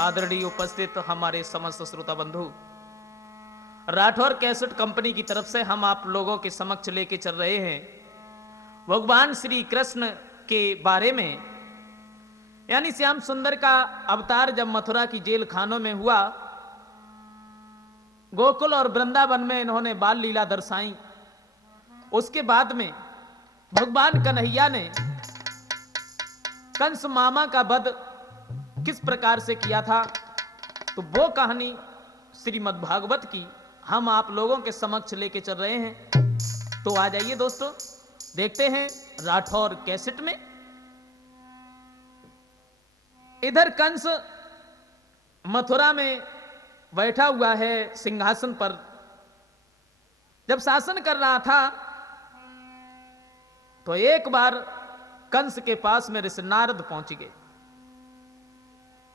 आदरणीय उपस्थित हमारे समस्त श्रोता बंधु, राठौर कैसेट कंपनी की तरफ से हम आप लोगों के समक्ष लेके चल रहे हैं भगवान श्री कृष्ण के बारे में। यानी श्याम सुंदर का अवतार जब मथुरा की जेल खानों में हुआ, गोकुल और वृंदावन में इन्होंने बाल लीला दर्शाई। उसके बाद में भगवान कन्हैया ने कंस मामा का वध किस प्रकार से किया था, तो वो कहानी श्रीमद् भागवत की हम आप लोगों के समक्ष लेके चल रहे हैं। तो आ जाइए दोस्तों, देखते हैं राठौर कैसेट में। इधर कंस मथुरा में बैठा हुआ है सिंहासन पर। जब शासन कर रहा था तो एक बार कंस के पास में ऋषि नारद पहुंच गए।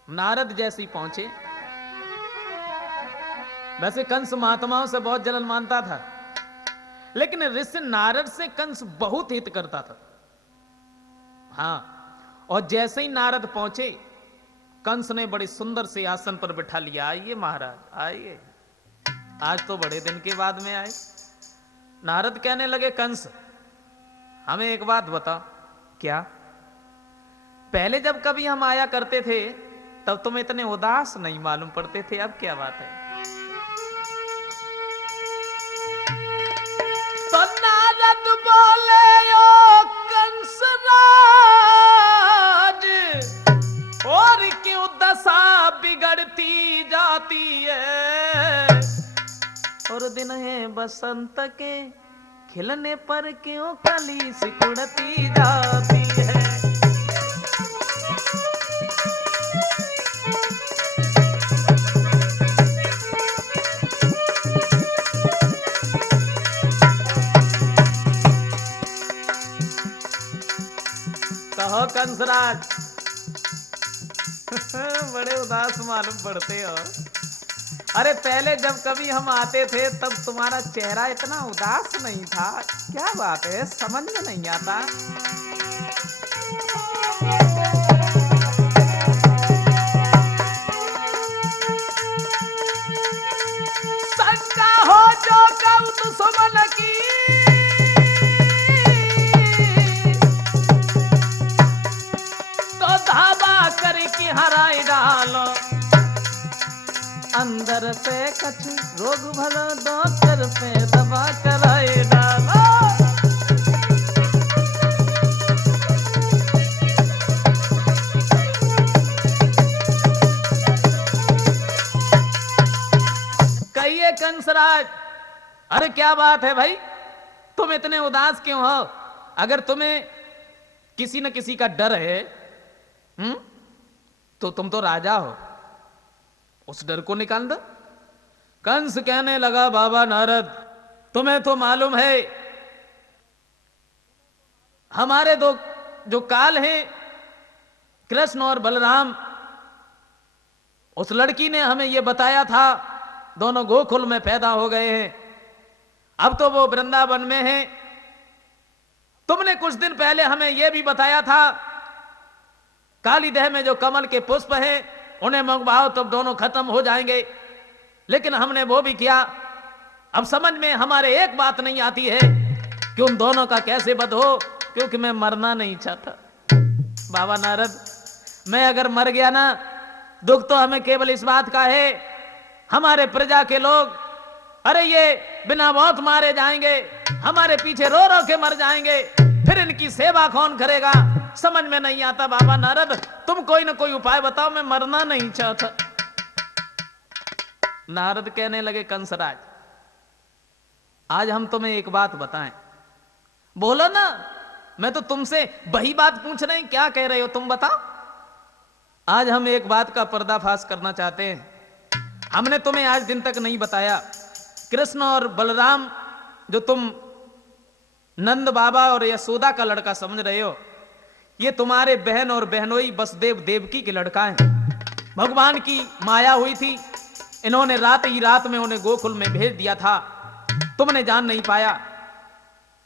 नारद जैसे ही पहुंचे, वैसे कंस महात्माओं से बहुत जलन मानता था, लेकिन ऋषि नारद से कंस बहुत हित करता था। हां, और जैसे ही नारद पहुंचे, कंस ने बड़े सुंदर से आसन पर बिठा लिया। आइए महाराज, आइए, आज तो बड़े दिन के बाद में आए। नारद कहने लगे, कंस हमें एक बात बताओ। क्या? पहले जब कभी हम आया करते थे तब तुम इतने उदास नहीं मालूम पड़ते थे, अब क्या बात है? तो नारद बोले, ओ कंस राज, और क्यों दशा बिगड़ती जाती है, और दिन है बसंत के खिलने पर क्यों कली सिकुड़ती जाती है। कहो कंसराज, बड़े उदास मालूम पड़ते हो। अरे पहले जब कभी हम आते थे तब तुम्हारा चेहरा इतना उदास नहीं था, क्या बात है, समझ में नहीं आता। शंका हो जो कहूं दुश्मन की, तो धावा करके हराए डालो, अंदर से कछु रोग भलो डॉक्टर पे दवा कराए डालो। कहिए कंसराज, अरे क्या बात है भाई, तुम इतने उदास क्यों हो? अगर तुम्हें किसी न किसी का डर है तो तुम तो राजा हो, उस डर को निकाल दो। कंस कहने लगा, बाबा नारद, तुम्हें तो मालूम है हमारे दो जो काल हैं, कृष्ण और बलराम, उस लड़की ने हमें यह बताया था, दोनों गोकुल में पैदा हो गए हैं, अब तो वो वृंदावन में हैं। तुमने कुछ दिन पहले हमें यह भी बताया था, काली देह में जो कमल के पुष्प हैं उन्हें मंगवाओ तो दोनों खत्म हो जाएंगे, लेकिन हमने वो भी किया। अब समझ में हमारे एक बात नहीं आती है कि उन दोनों का कैसे वध हो, क्योंकि मैं मरना नहीं चाहता। बाबा नारद, मैं अगर मर गया ना, दुख तो हमें केवल इस बात का है, हमारे प्रजा के लोग, अरे ये बिना मौत मारे जाएंगे, हमारे पीछे रो रो के मर जाएंगे, फिर इनकी सेवा कौन करेगा, समझ में नहीं आता। बाबा नारद, तुम कोई ना कोई उपाय बताओ, मैं मरना नहीं चाहता। नारद कहने लगे, कंसराज आज हम तुम्हें एक बात बताएं। बोलो ना, मैं तो तुमसे वही बात पूछ रहे हैं, क्या कह रहे हो तुम बताओ। आज हम एक बात का पर्दाफाश करना चाहते हैं, हमने तुम्हें आज दिन तक नहीं बताया। कृष्ण और बलराम, जो तुम नंद बाबा और यशोदा का लड़का समझ रहे हो, ये तुम्हारे बहन और बहनोई वसुदेव देवकी के लड़का है। भगवान की माया हुई थी, इन्होंने रात ही रात में उन्हें गोकुल में भेज दिया था, तुमने जान नहीं पाया।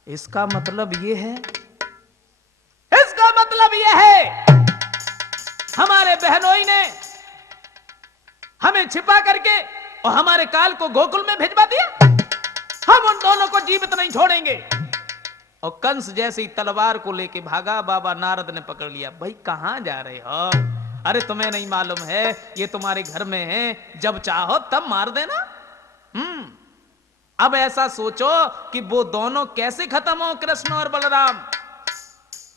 इसका मतलब ये है, इसका मतलब ये है हमारे बहनोई ने हमें छिपा करके और हमारे काल को गोकुल में भिजवा दिया। हम उन दोनों को जीवित नहीं छोड़ेंगे। और कंस जैसे ही तलवार को लेके भागा, बाबा नारद ने पकड़ लिया। भाई कहां जा रहे हो? अरे तुम्हें नहीं मालूम है ये तुम्हारे घर में है, जब चाहो तब मार देना। अब ऐसा सोचो कि वो दोनों कैसे खत्म हो, कृष्ण और बलराम।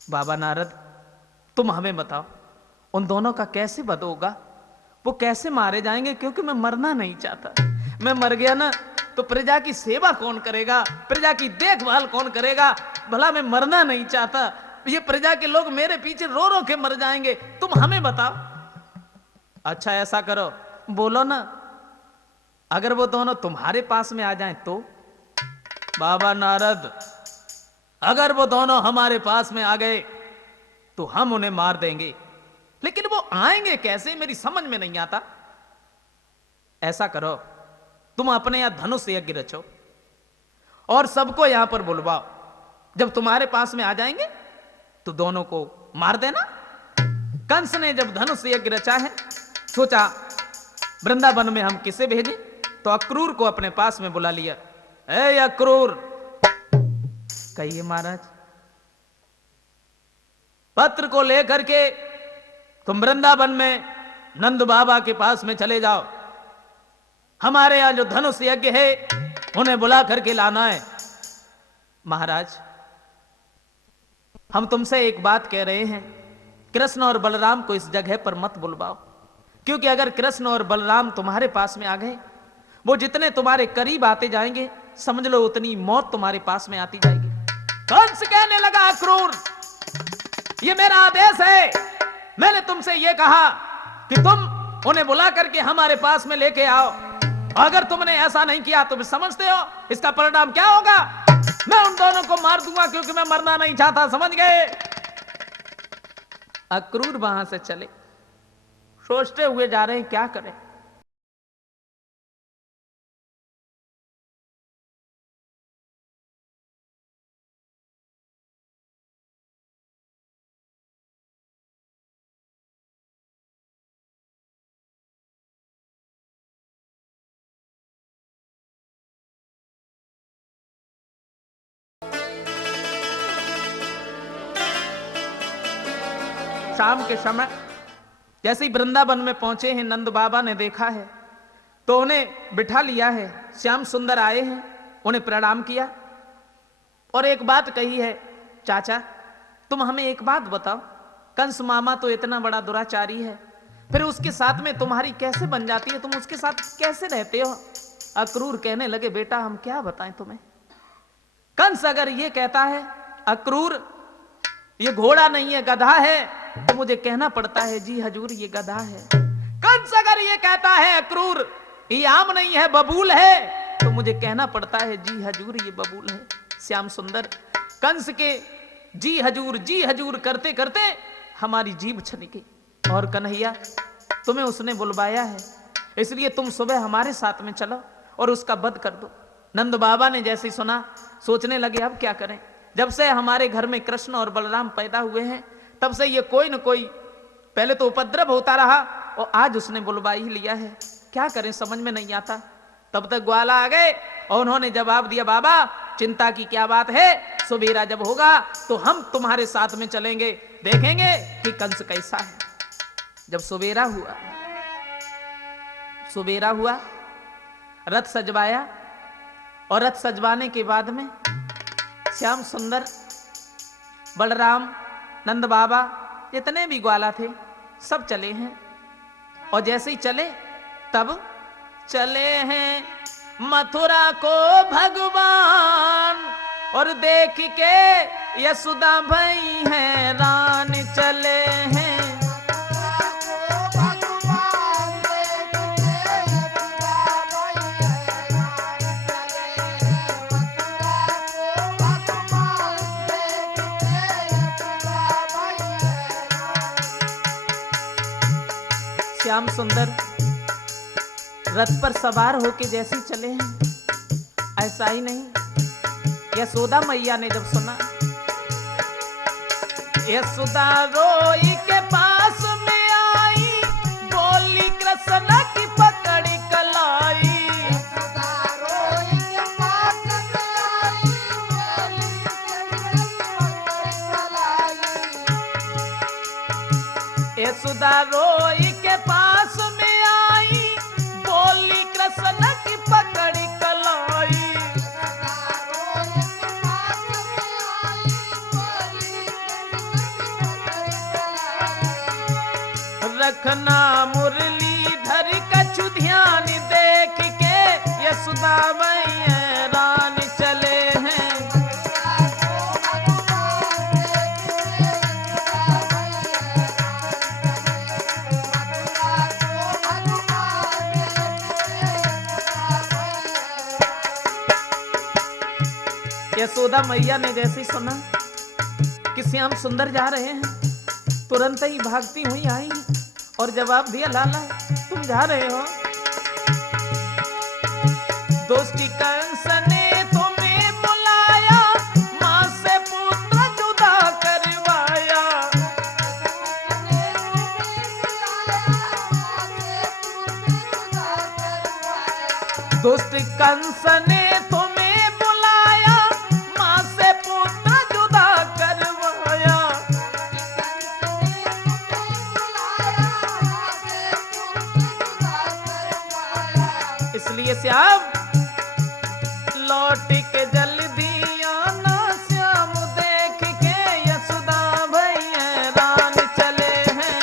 बाबा नारद तुम हमें बताओ उन दोनों का कैसे वध होगा, वो कैसे मारे जाएंगे? क्योंकि मैं मरना नहीं चाहता। मैं मर गया ना तो प्रजा की सेवा कौन करेगा, प्रजा की देखभाल कौन करेगा? भला मैं मरना नहीं चाहता, ये प्रजा के लोग मेरे पीछे रो रो के मर जाएंगे। तुम हमें बताओ। अच्छा ऐसा करो, बोलो ना, अगर वो दोनों तुम्हारे पास में आ जाएं तो? बाबा नारद अगर वो दोनों हमारे पास में आ गए तो हम उन्हें मार देंगे, लेकिन वो आएंगे कैसे मेरी समझ में नहीं आता। ऐसा करो तुम अपने यहां धनुष यज्ञ रचो और सबको यहां पर बुलवाओ। जब तुम्हारे पास में आ जाएंगे तो दोनों को मार देना। कंस ने जब धनुष यज्ञ रचा है, सोचा वृंदावन में हम किसे भेजें, तो अक्रूर को अपने पास में बुला लिया। ए अक्रूर, कहिए महाराज। पत्र को लेकर के तुम वृंदावन में नंद बाबा के पास में चले जाओ। हमारे यहां जो धनुष यज्ञ है उन्हें बुला करके लाना है। महाराज हम तुमसे एक बात कह रहे हैं, कृष्ण और बलराम को इस जगह पर मत बुलवाओ, क्योंकि अगर कृष्ण और बलराम तुम्हारे पास में आ गए, वो जितने तुम्हारे करीब आते जाएंगे समझ लो उतनी मौत तुम्हारे पास में आती जाएगी। कंस कहने लगा अक्रूर ये मेरा आदेश है, मैंने तुमसे ये कहा कि तुम उन्हें बुला करके हमारे पास में लेके आओ। अगर तुमने ऐसा नहीं किया तो समझते हो इसका परिणाम क्या होगा? मैं उन दोनों को मार दूंगा, क्योंकि मैं मरना नहीं चाहता। समझ गए? अक्रूर वहां से चले, सोचते हुए जा रहे हैं क्या करें। शाम के समय जैसे ही वृंदावन में पहुंचे हैं, नंद बाबा ने देखा है तो उन्हें बिठा लिया है। श्याम सुंदर आए हैं, उन्हें प्रणाम किया और एक बात कही है, चाचा तुम हमें एक बात बताओ, कंस मामा तो इतना बड़ा दुराचारी है, फिर उसके साथ में तुम्हारी कैसे बन जाती है, तुम उसके साथ कैसे रहते हो? अक्रूर कहने लगे बेटा हम क्या बताएं तुम्हें। कंस अगर ये कहता है अक्रूर ये घोड़ा नहीं है गधा है, तो मुझे कहना पड़ता है जी हजूर ये गधा है। कंस अगर ये कहता है अक्रूर ये आम नहीं है बबूल है, तो मुझे कहना पड़ता है जी हजूर ये बबूल है। श्याम सुंदर कंस के जी हजूर करते करते हमारी जीभ छनकी। और कन्हैया तुम्हें उसने बुलवाया है, इसलिए तुम सुबह हमारे साथ में चलो और उसका वध कर दो। नंद बाबा ने जैसे ही सुना सोचने लगे अब क्या करें। जब से हमारे घर में कृष्ण और बलराम पैदा हुए हैं तब से ये कोई न कोई पहले तो उपद्रव होता रहा और आज उसने बुलवा ही लिया है, क्या करें समझ में नहीं आता। तब तक ग्वाला आ गए और उन्होंने जवाब दिया बाबा चिंता की क्या बात है, सुबेरा जब होगा तो हम तुम्हारे साथ में चलेंगे, देखेंगे कि कंस कैसा है। जब सुबेरा हुआ रथ सजवाया और रथ सजवाने के बाद में श्याम सुंदर बलराम नंद बाबा जितने भी ग्वाला थे सब चले हैं। और जैसे ही चले तब चले हैं मथुरा को भगवान, और देख के यशोदा भई हैरान चले हैं। श्याम सुंदर रथ पर सवार होके जैसे चले हैं, ऐसा ही नहीं यशोदा मैया ने जब सुना, यशोदा रोई के पास में आई, बोली कृष्ण की पकड़ रोई के पास में आई, बोली कृष्ण की पकड़ी कलाई। रखना मुरलीधर कछु ध्यान, देख के यशोदा मैया रान चले हैं। यशोदा मैया ने जैसे सुना कि श्याम सुंदर जा रहे हैं, तुरंत ही भागती हुई आई और जवाब दिया, लाला तुम जा रहे हो? दोस्ती कंस ने तुम्हें बुलाया, मां से पुत्र जुदा करवाया। दोस्त कंस ने तुम्हें बुलाया, मां से पुत्र जुदा करवाया। इसलिए श्याम लौट के जल्दी आना, श्याम देख के यशोदा भैया रान चले हैं।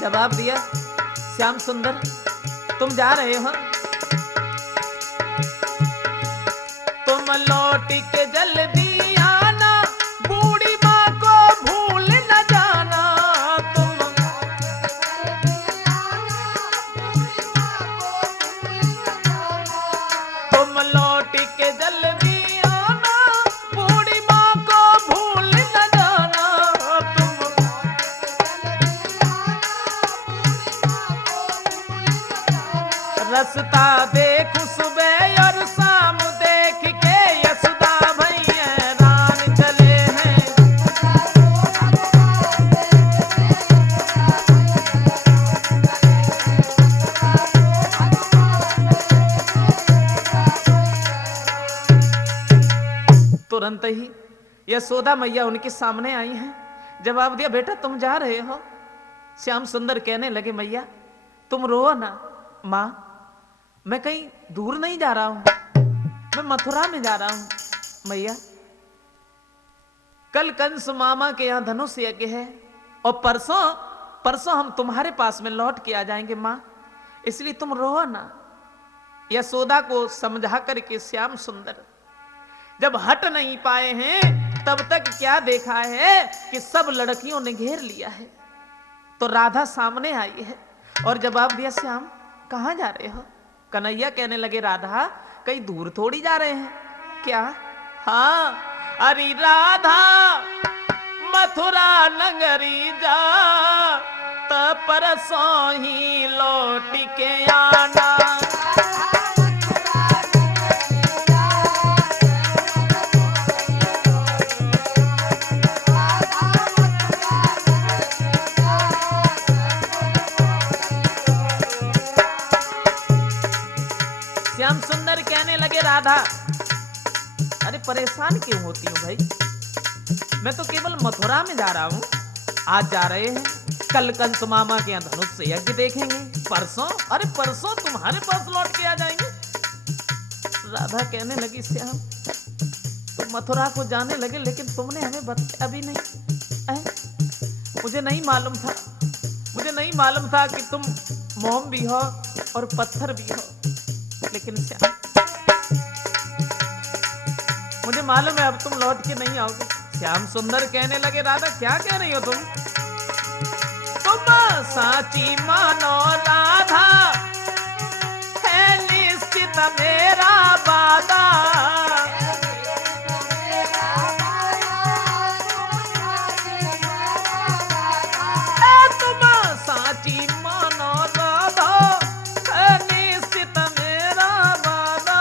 जवाब दिया, श्याम सुंदर तुम जा रहे हो? तुम लौट के जल्दी आना, बूढ़ी माँ को भूल न जाना। तुम लौट के जल्दी आना, बूढ़ी माँ को भूल न जाना। रसता देखो सुबह और शाम, देख के यशोदा भैया रान चले हैं। तुरंत ही यशोदा मैया उनके सामने आई हैं, जवाब दिया, बेटा तुम जा रहे हो? श्याम सुंदर कहने लगे, मैया तुम रो ना। माँ मैं कहीं दूर नहीं जा रहा हूं, मैं मथुरा में जा रहा हूं। मैया कल कंस मामा के यहां धनुष यज्ञ है और परसों हम तुम्हारे पास में लौट के आ जाएंगे माँ, इसलिए तुम रो ना। यशोदा को समझा करके श्याम सुंदर जब हट नहीं पाए हैं, तब तक क्या देखा है कि सब लड़कियों ने घेर लिया है। तो राधा सामने आई है और जवाब दिया, श्याम कहां जा रहे हो? कन्हैया कहने लगे, राधा कहीं दूर थोड़ी जा रहे हैं क्या? हाँ अरे राधा मथुरा नगरी जा, तब परसों ही लौट के आना। श्याम सुंदर कहने लगे, राधा अरे परेशान क्यों होती हूँ भाई, मैं तो केवल मथुरा में जा रहा हूँ। आज जा रहे हैं, कल कंस मामा के यहाँ धनुष से यज्ञ देखेंगे, अरे परसों तुम्हारे पास लौट के आ जाएंगे। राधा कहने लगी, श्याम तुम मथुरा को जाने लगे, लेकिन तुमने हमें बताया अभी नहीं। मुझे नहीं मालूम था कि तुम मोम भी हो और पत्थर भी हो। लेकिन श्याम मुझे मालूम है अब तुम लौट के नहीं आओगे। श्याम सुंदर कहने लगे, राधा क्या कह रही हो तुम साची मानो राधा, है निश्चित मेरा वादा। तुम साची मानो राधा, है निश्चित मेरा वादा।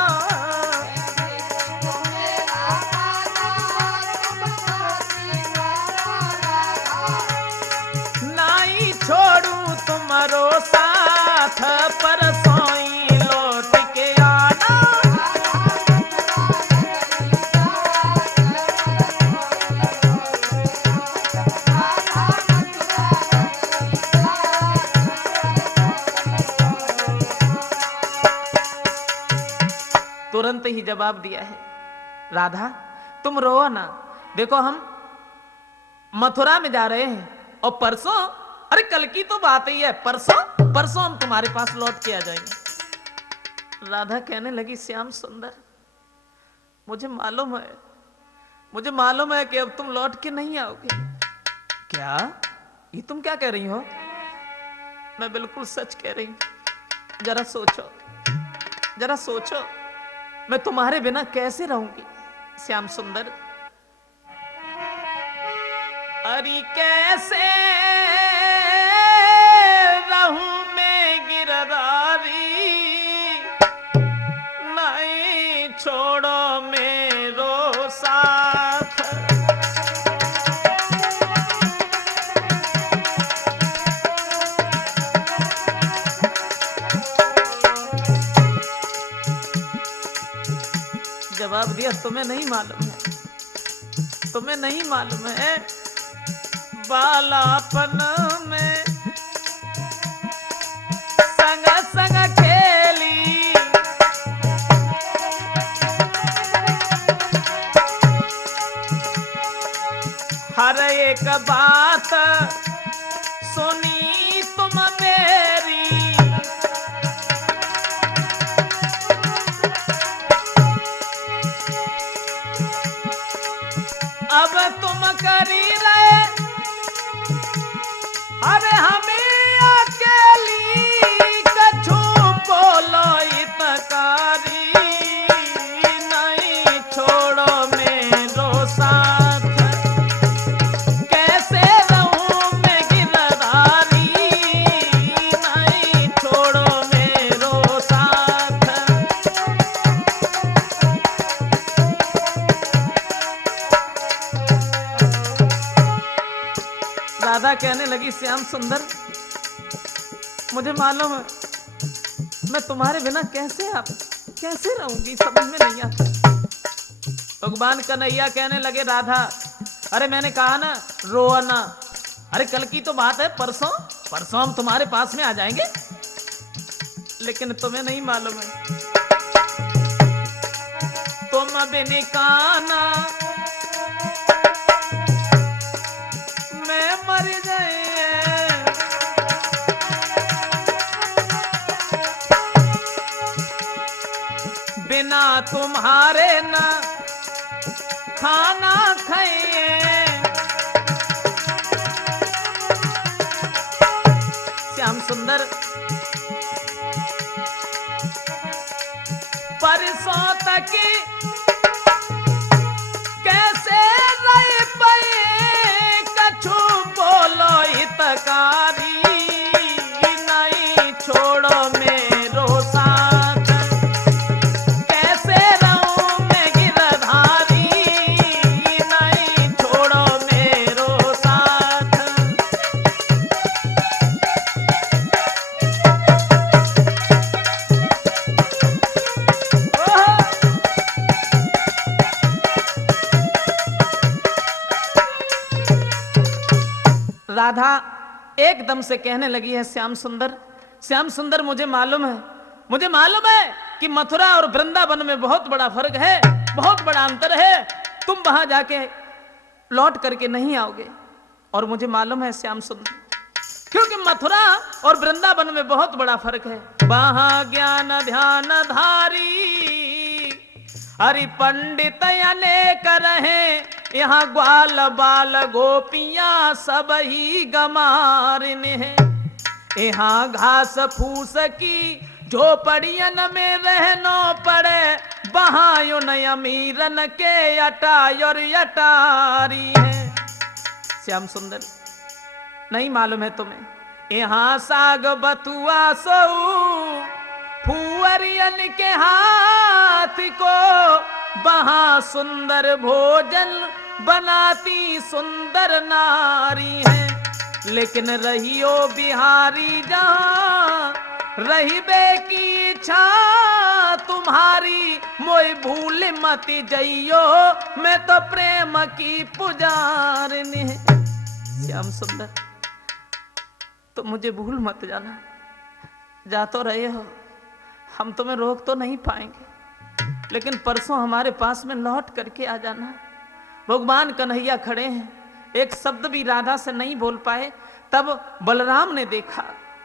साथ परसोई लौट के आना। तुरंत ही जवाब दिया है, राधा तुम रो ना, देखो हम मथुरा में जा रहे हैं और परसों, अरे कल की तो बात ही है, परसों परसों हम तुम्हारे पास लौट के आ जाएंगे। राधा कहने लगी, श्याम सुंदर मुझे मालूम है कि अब तुम लौट के नहीं आओगे। क्या? ये तुम क्या कह रही हो? मैं बिल्कुल सच कह रही हूं। जरा सोचो मैं तुम्हारे बिना कैसे रहूंगी श्याम सुंदर। अरे कैसे रहूं मैं गिरधारी, नहीं छोड़ो मेरो साथ। जवाब दिया, तुम्हें नहीं मालूम है बालापन में संग खेली, हर एक बात सुनी तुम मेरी। अब तुम करी रहे अरे हमें अकेली, कछु बोलो इतकारी, नहीं छोड़ो मेरो साथ। कैसे रहूं मैं गिरधारी, नहीं छोड़ो मेरो साथ। राधा कहने लगी, श्याम सुंदर मुझे मालूम है मैं तुम्हारे बिना कैसे रहूंगी, समझ में नहीं आता। भगवान कन्हैया कहने लगे, राधा अरे मैंने कहा ना रो ना, अरे कल की तो बात है, परसों हम तुम्हारे पास में आ जाएंगे। लेकिन तुम्हें नहीं मालूम है, तुम बिन काना मैं मर गई, बिना तुम्हारे न खाना खाए। श्याम सुंदर परसों तक कैसे रह पाए, कछु बोलो हितकारी, नहीं छोड़ो मेरो साथ। कैसे रहूं मैं गिरधारी, नहीं छोड़ो मेरो साथ। राधा एकदम से कहने लगी है, श्याम सुंदर मुझे मालूम है कि मथुरा और वृंदावन में बहुत बड़ा फर्क है, बहुत बड़ा अंतर है। तुम वहां जाके लौट करके नहीं आओगे। और मुझे मालूम है श्याम सुंदर, क्योंकि मथुरा और वृंदावन में बहुत बड़ा फर्क है। वहां ज्ञान ध्यान धारी हरि पंडित अनेक रहे, यहाँ ग्वाल बाल गोपियां सब ही गमारिन है। यहाँ घास फूस की झोपड़ियन में रहनो पड़े, वहां यो अमीरन के अटाई और अटारी है। श्याम सुंदर नहीं मालूम है तुम्हें, यहाँ साग बथुआ सो फुअरियन के हाथ को, वहां सुंदर भोजन बनाती सुंदर नारी है। लेकिन रहियो बिहारी जहां रही बे की इच्छा तुम्हारी मोई भूल मत जइयो, मैं तो प्रेम की पुजारिनी। श्याम सुंदर तो मुझे भूल मत जाना, जा तो रहे हो, हम तुम्हें रोक तो नहीं पाएंगे, लेकिन परसों हमारे पास में लौट करके आ जाना। भगवान कन्हैया खड़े हैं, एक शब्द भी राधा से नहीं बोल पाए। तब बलराम ने देखा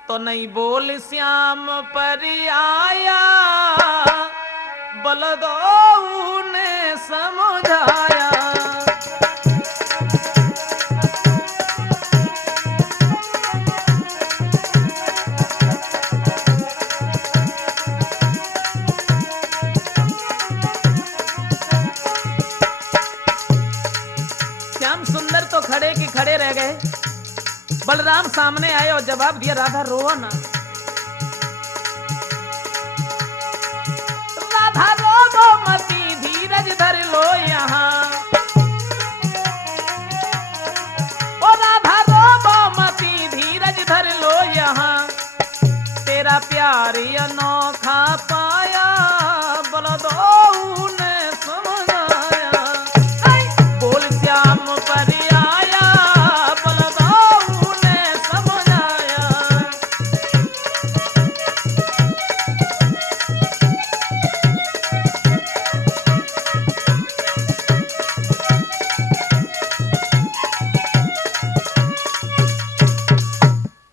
तो नहीं बोल श्याम पर आया, बलदो ने समझाया। श्याम सुंदर तो खड़े की खड़े रह गए। बलराम सामने आए और जवाब दिया, राधा रो ना, राधा रो मती, धीरज धर लो यहाँ। ओ राधा रो मती, धीरज धर लो यहाँ, तेरा प्यार अनोखा पाया, बलदो ने समझाया। बोल श्याम पर आया, बलदो ने समझाया।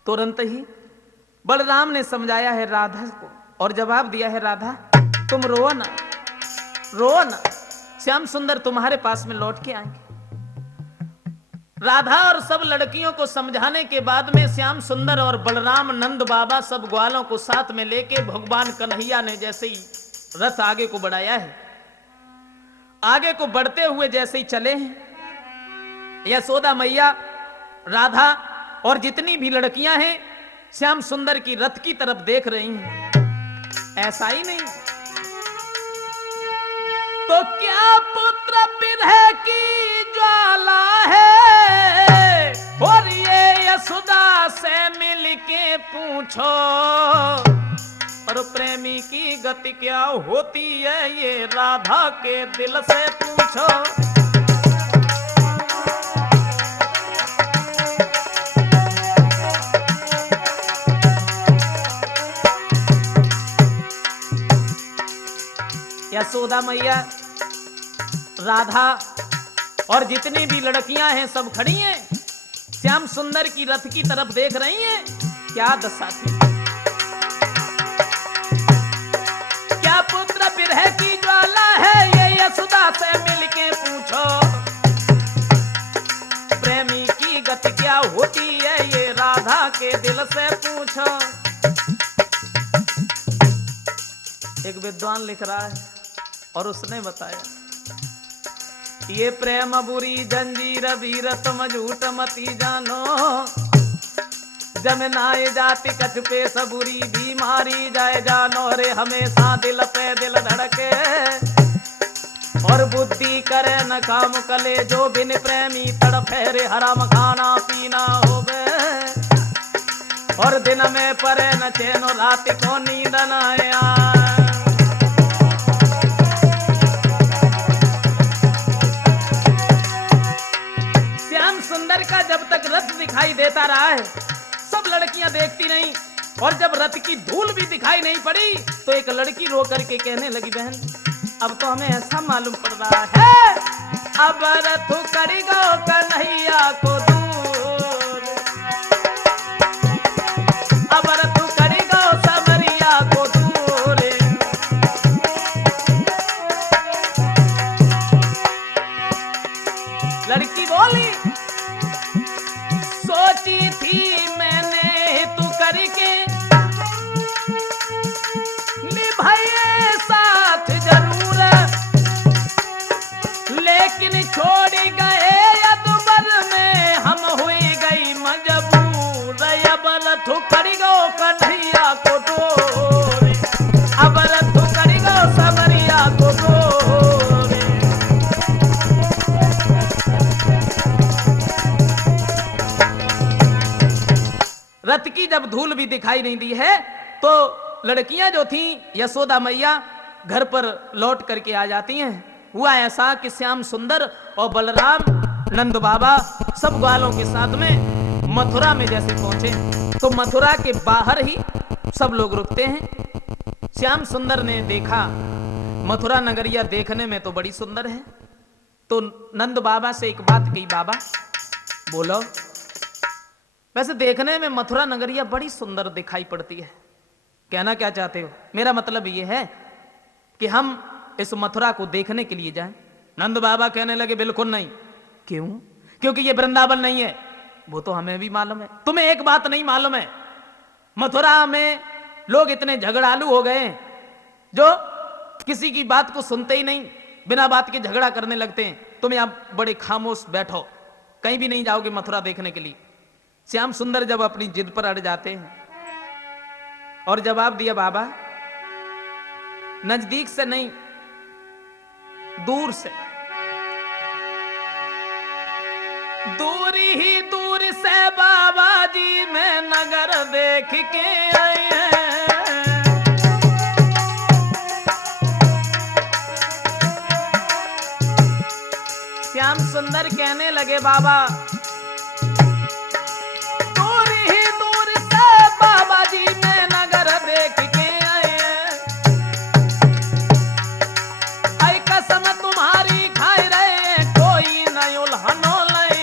तुरंत ही बलराम ने समझाया है राधा को और जवाब दिया है, राधा तुम रो ना, रो ना, श्याम सुंदर तुम्हारे पास में लौट के आएंगे। राधा और सब लड़कियों को समझाने के बाद में श्याम सुंदर और बलराम, नंद बाबा सब ग्वालों को साथ में लेके भगवान कन्हैया ने जैसे ही रथ आगे को बढ़ाया है, आगे को बढ़ते हुए जैसे ही चले हैं, यशोदा मैया, राधा और जितनी भी लड़कियां हैं श्याम सुंदर की रथ की तरफ देख रही हैं। ऐसा ही नहीं तो क्या पुत्र विरह की ज्वाला है, और ये यशोदा से मिलके पूछो, और प्रेमी की गति क्या होती है ये राधा के दिल से पूछो। यशोदा मैया, राधा और जितनी भी लड़कियां हैं सब खड़ी हैं, श्याम सुंदर की रथ की तरफ देख रही हैं। क्या दशा थी, क्या पुत्र विरह की ज्वाला है, ये यशोदा से मिलके पूछो, प्रेमी की गति क्या होती है ये राधा के दिल से पूछो। एक विद्वान लिख रहा है और उसने बताया, ये प्रेम बुरी जंजीर वीर तुम झूठ मती जानो, जमनाए जाति कछ पे सबुरी बीमारी जाए जानो, रे हमेशा दिल पे दिल धड़के, और बुद्धि करे न काम कले, जो बिन प्रेमी तड़पे, रे हराम खाना पीना होवे, और दिन में परे न चैनो, रात को नींद न आए। सुंदर का जब तक रथ दिखाई देता रहा है सब लड़कियां देखती नहीं, और जब रथ की धूल भी दिखाई नहीं पड़ी तो एक लड़की रो करके कहने लगी, बहन अब तो हमें ऐसा मालूम पड़ रहा है, अब रथ करी गो कन्हैया को दूर, अब रथ करी गो समरिया को दूर। लड़की बोली, सोची थी मैंने तू करके निभाए साथ जरूर, लेकिन छोड़ गए अदबर में हम हुई गई मजबूर, अब रथ करी गो कन्हैया को डोर, अब रथ करी गो समरिया को डोर। रथ की जब धूल भी दिखाई नहीं दी है तो लड़कियां जो थी यशोदा मैया घर पर लौट करके आ जाती हैं। हुआ ऐसा कि श्याम सुंदर और बलराम नंद बाबा सब ग्वालों के साथ में मथुरा में जैसे पहुंचे तो मथुरा के बाहर ही सब लोग रुकते हैं। श्याम सुंदर ने देखा मथुरा नगरिया देखने में तो बड़ी सुंदर है, तो नंद बाबा से एक बात कही, बाबा बोलो, वैसे देखने में मथुरा नगरिया बड़ी सुंदर दिखाई पड़ती है, कहना क्या चाहते हो? मेरा मतलब ये है कि हम इस मथुरा को देखने के लिए जाएं। नंद बाबा कहने लगे बिल्कुल नहीं। क्यों? क्योंकि ये वृंदावन नहीं है। वो तो हमें भी मालूम है, तुम्हें एक बात नहीं मालूम है, मथुरा में लोग इतने झगड़ालू हो गए हैं जो किसी की बात को सुनते ही नहीं, बिना बात के झगड़ा करने लगते हैं। तुम यहां बड़े खामोश बैठो, कहीं भी नहीं जाओगे मथुरा देखने के लिए। श्याम सुंदर जब अपनी जिद पर अड़ जाते हैं और जवाब दिया, बाबा नजदीक से नहीं दूर से, दूरी ही दूर से बाबा जी मैं नगर देख के आए हैं। श्याम सुंदर कहने लगे, बाबा दूर ही दूर से बाबा जी मैं नगर देख के आए हैं। आई कसम तुम्हारी खाए रहे कोई न उल्हनो लए।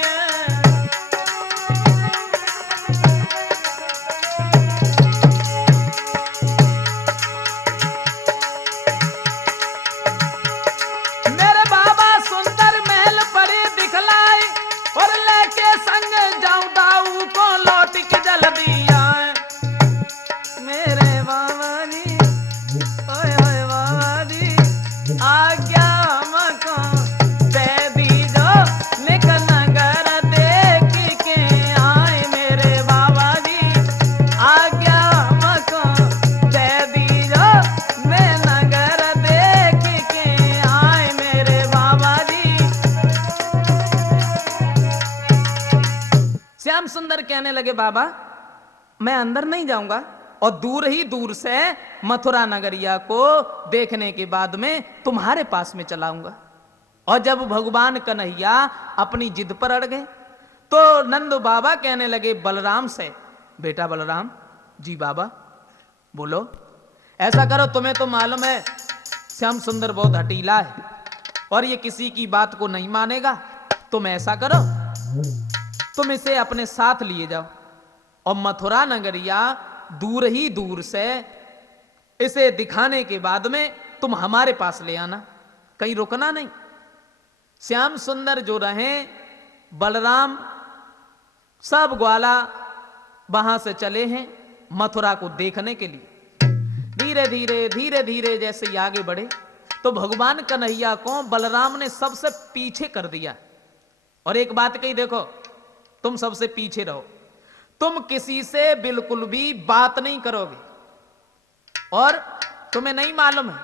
मेरे बाबा सुंदर महल पड़े दिखलाए और लेके संग जाऊं दाऊ को लौट के जल्दी आए। मेरे बाबा जी, ओए ओए बाबा जी, आज्ञा हमको दे दीजो निकल नगर देख के आए। मेरे बाबा जी आज्ञा हमको दे दीजो मैं नगर देख के आए। मेरे बाबा जी। श्याम सुंदर कहने लगे, बाबा मैं अंदर नहीं जाऊंगा और दूर ही दूर से मथुरा नगरिया को देखने के बाद में तुम्हारे पास में चलाऊंगा। और जब भगवान कन्हैया अपनी जिद पर अड़ गए तो नंद बाबा कहने लगे बलराम से, बेटा बलराम जी, बाबा बोलो, ऐसा करो, तुम्हें तो मालूम है श्याम सुंदर बहुत हटीला है और ये किसी की बात को नहीं मानेगा। तुम ऐसा करो, तुम इसे अपने साथ लिए जाओ और मथुरा नगरिया दूर ही दूर से इसे दिखाने के बाद में तुम हमारे पास ले आना, कहीं रुकना नहीं। श्याम सुंदर जो रहे, बलराम सब ग्वाला वहां से चले हैं मथुरा को देखने के लिए। धीरे धीरे धीरे धीरे जैसे ही आगे बढ़े तो भगवान कन्हैया को बलराम ने सबसे पीछे कर दिया और एक बात कही, देखो तुम सबसे पीछे रहो, तुम किसी से बिल्कुल भी बात नहीं करोगे। और तुम्हें नहीं मालूम है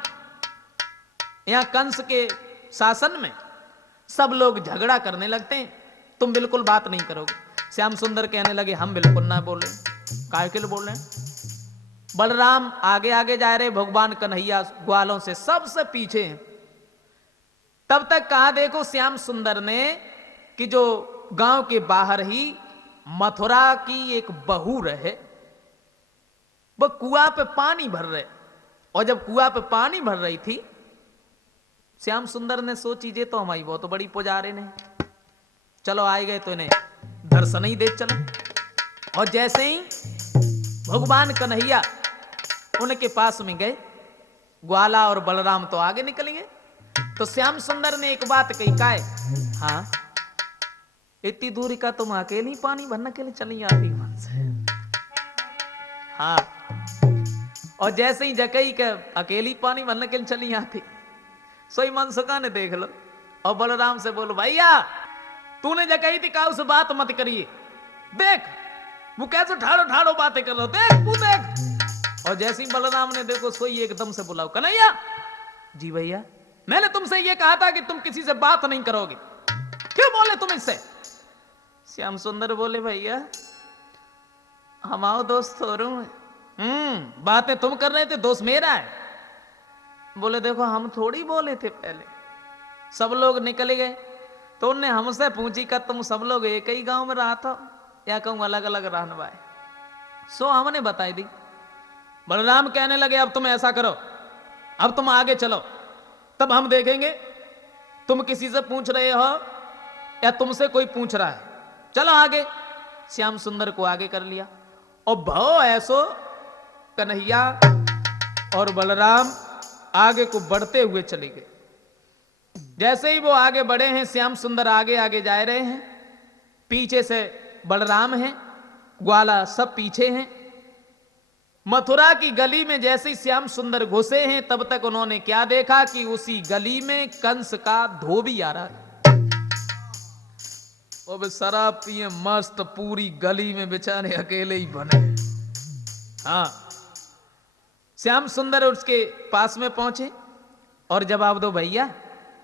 यहां कंस के शासन में सब लोग झगड़ा करने लगते हैं, तुम बिल्कुल बात नहीं करोगे। श्याम सुंदर कहने लगे, हम बिल्कुल ना बोले, काहे के लिए बोल रहे हैं? बलराम आगे आगे जा रहे, भगवान कन्हैया ग्वालों से सबसे पीछे हैं। तब तक कहा, देखो श्याम सुंदर ने कि जो गांव के बाहर ही मथुरा की एक बहू रहे, वह कुआं पे पानी भर रहे, और जब कुआं पे पानी भर रही थी श्याम सुंदर ने सोची, ये तो हमारी बहुत बड़ी पुजारी ने, चलो आए गए तो इन्हें दर्शन ही दे चलो। और जैसे ही भगवान कन्हैया उनके पास में गए, ग्वाला और बलराम तो आगे निकलेंगे, तो श्याम सुंदर ने एक बात कही, काय हाँ इतनी दूरी का तुम अकेले पानी भरने के लिए चली आती मन से। हाँ, और जैसे ही जकई के अकेली पानी भरने के लिए चली आती, सोई मनसुका ने देख लो और बलराम से बोलो, भैया तूने जकई थी का, उस बात मत करिए, देख वो कैसे ठाड़ो ठाड़ो बातें कर रहे हो, देख तू देख। और जैसे ही बलराम ने देखो, सोई एकदम से बुलाओ, कन्हैया जी भैया, मैंने तुमसे ये कहा था कि तुम किसी से बात नहीं करोगे, क्यों बोले तुम इससे? श्याम सुंदर बोले, भैया हमाओ दोस्त हो रू बातें तुम कर रहे थे, दोष मेरा है। बोले देखो हम थोड़ी बोले थे, पहले सब लोग निकल गए तो उनने हमसे पूछी का तुम सब लोग एक ही गांव में रहा था या कहूं अलग अलग रहने वाले, सो हमने बताई दी। बलराम कहने लगे अब तुम ऐसा करो, अब तुम आगे चलो, तब हम देखेंगे तुम किसी से पूछ रहे हो या तुमसे कोई पूछ रहा है, चलो आगे। श्याम सुंदर को आगे कर लिया और भव ऐसो कन्हैया और बलराम आगे को बढ़ते हुए चले गए। जैसे ही वो आगे बढ़े हैं, श्याम सुंदर आगे आगे जा रहे हैं, पीछे से बलराम हैं, ग्वाला सब पीछे हैं। मथुरा की गली में जैसे ही श्याम सुंदर घुसे हैं, तब तक उन्होंने क्या देखा कि उसी गली में कंस का धोबी आ रहा है। वो शराब पिए मस्त, पूरी गली में बेचारे अकेले ही बने। हाँ, श्याम सुंदर उसके पास में पहुंचे और जवाब दो भैया।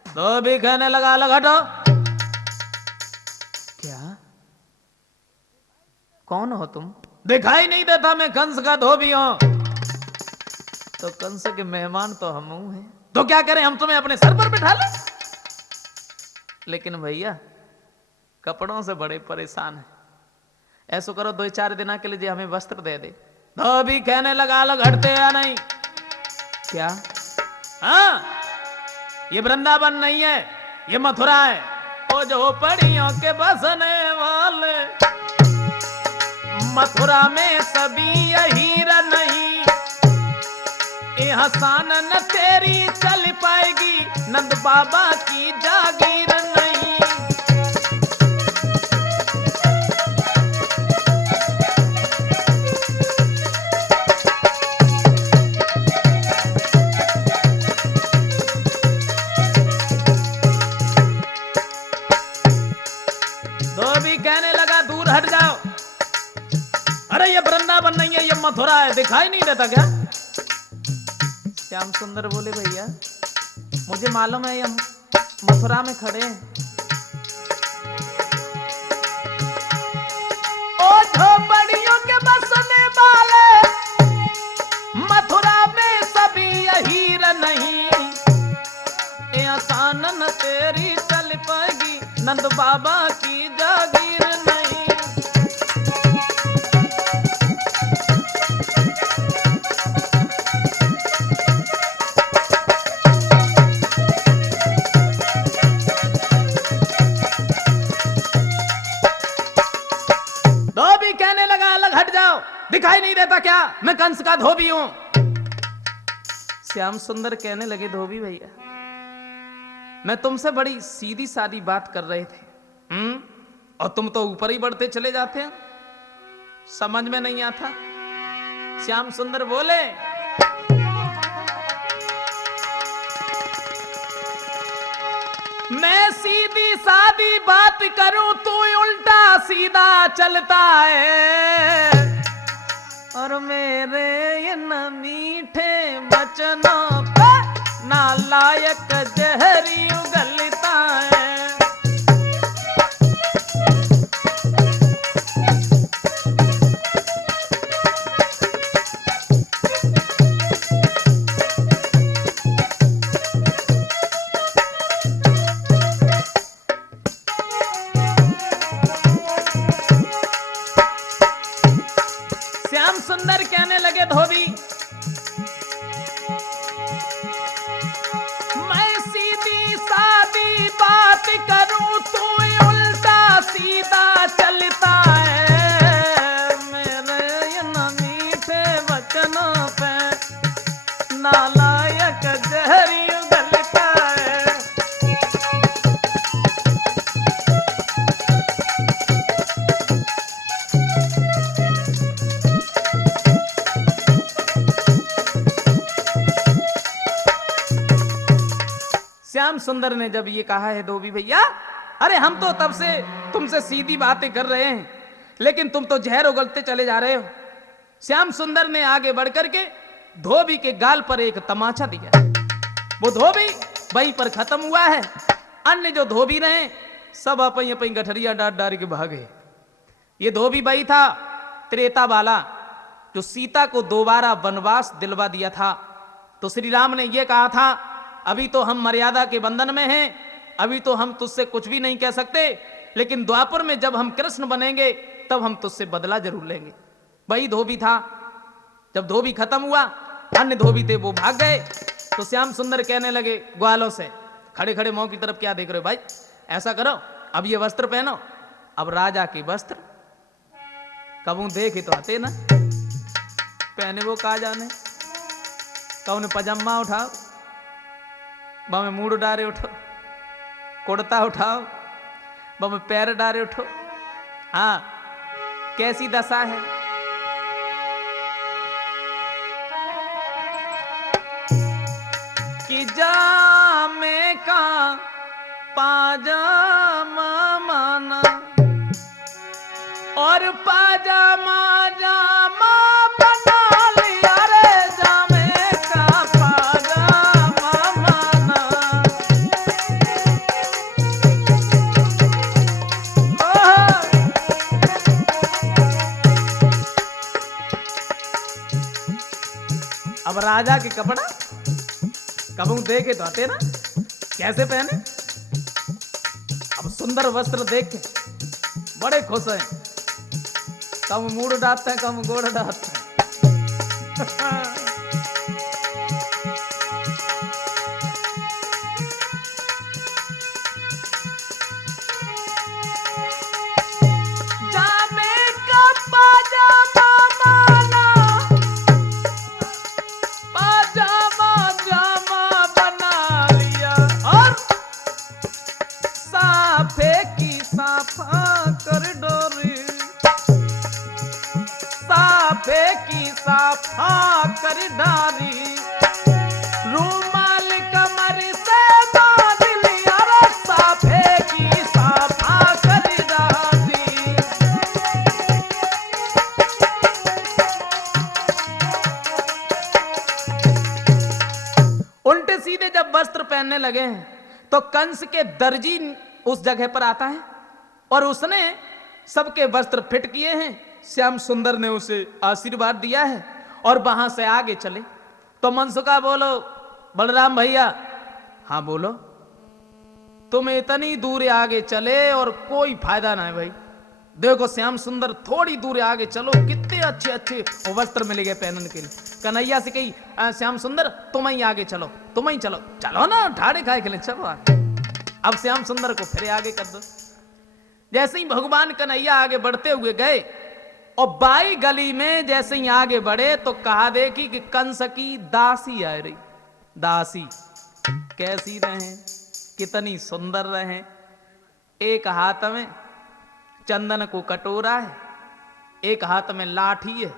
धोबी कहने लगा अलग हटो। क्या, कौन हो तुम? दिखाई नहीं देता मैं कंस का धोबी हूं। तो कंस के मेहमान तो हम हैं, तो क्या करें, हम तुम्हें अपने सर पर बिठा लें? लेकिन भैया कपड़ों से बड़े परेशान हैं, ऐसा करो 2-4 दिन के लिए हमें वस्त्र दे दे। धोबी कहने लगा अलग हटते या नहीं? क्या? हाँ, ये वृंदावन नहीं है, ये मथुरा है। ओ झोपड़ियों के बसने वाले, मथुरा में सभी यही नहीं। यहाँ सानन तेरी चल पाएगी, नंद बाबा की जागीर नहीं। धोबी कहने लगा दूर हट जाओ। अरे ये वृंदावन नहीं है, ये मथुरा है, दिखाई नहीं देता क्या? श्याम सुंदर बोले भैया मुझे मालूम है हम मथुरा में खड़े हैं। ओ झोपड़ियों के बसने वाले, मथुरा में सभी यही नहीं। ए आसानन तेरी चल पाएगी, नंद बाबा की जागीर नहीं। धोबी कहने लगा अलग हट जाओ, दिखाई नहीं देता क्या मैं कंस का धोबी हूं? श्याम सुंदर कहने लगे धोबी भैया मैं तुमसे बड़ी सीधी सादी बात कर रहे थे, और तुम तो ऊपर ही बढ़ते चले जाते हैं, समझ में नहीं आता। श्याम सुंदर बोले मैं सीधी सादी बात करूं तू उल्टा सीधा चलता है, और मेरे ये न मीठे वचनों पे नालायक जहरी उगलता है। श्याम सुंदर कहने लगे धोबी बात करूं तू उल्टा सीधा चलता है, मेरे न मीठे वचनों पे नालायक जहरी उगलता है। श्याम सुंदर ने जब ये कहा है धोबी भैया, अरे हम तो तब से तुमसे सीधी बातें कर रहे हैं, लेकिन तुम तो जहर उगलते चले जा रहे हो। श्याम सुंदर ने आगे बढ़ करके धोबी के गाल पर एक तमाचा दिया। वो धोबी वहीं पर खत्म हुआ है। अन्य जो धोबी रहे सब अपनी अपनी गठरिया डाट डार के भागे। ये धोबी भाई था त्रेता वाला, जो सीता को दोबारा वनवास दिलवा दिया था। तो श्री राम ने यह कहा था, अभी तो हम मर्यादा के बंधन में हैं, अभी तो हम तुझसे कुछ भी नहीं कह सकते, लेकिन द्वापर में जब हम कृष्ण बनेंगे तब हम तुझसे बदला जरूर लेंगे। वही धोबी था। जब धोबी खत्म हुआ, अन्य धोबी थे वो भाग गए। तो श्याम सुंदर कहने लगे ग्वालों से, खड़े खड़े मुंह की तरफ क्या देख रहे हो भाई, ऐसा करो अब ये वस्त्र पहनो। अब राजा के वस्त्र कबू देखे तो आते ना, पहने वो कहा जाने, कौन पजामा उठाओ, बामे मूड डारे उठो, कुर्ता उठाओ, बामे पैर डारे उठो। हाँ, कैसी दशा है। कि जामे का पाजामा माना और पाजामा जामा बना लिया रे, जामे का पाजामा माना। अब राजा के कपड़ा कबू देखे तो आते ना, कैसे पहने। अब सुंदर वस्त्र देख के बड़े खुश हैं, कम मूड डालते हैं, कम गोड़ डालते हैं। कर डारी रूमाल कमर से बांध लिया, साफे की साफा कर डारी। उल्टे सीधे जब वस्त्र पहनने लगे हैं तो कंस के दर्जी उस जगह पर आता है और उसने सबके वस्त्र फिट किए हैं। श्याम सुंदर ने उसे आशीर्वाद दिया है और वहां से आगे चले। तो मनसुखा बोलो, बलराम भैया। हाँ बोलो। तुम इतनी दूर आगे चले और कोई फायदा ना है भाई। देखो श्याम सुंदर थोड़ी दूर आगे चलो, कितने अच्छे अच्छे वस्त्र मिल गए पहनने के लिए। कन्हैया से कही, श्याम सुंदर तुम ही आगे चलो, तुम ही चलो। चलो ना, ठाड़े खाए खेले, चलो आगे। अब श्याम सुंदर को फिर आगे कर दो। जैसे ही भगवान कन्हैया आगे बढ़ते हुए गए और बाई गली में जैसे ही आगे बढ़े तो कहा देखी कि कंस की दासी आ रही। दासी कैसी रहे, कितनी सुंदर रहे। एक हाथ में चंदन को कटोरा है, एक हाथ में लाठी है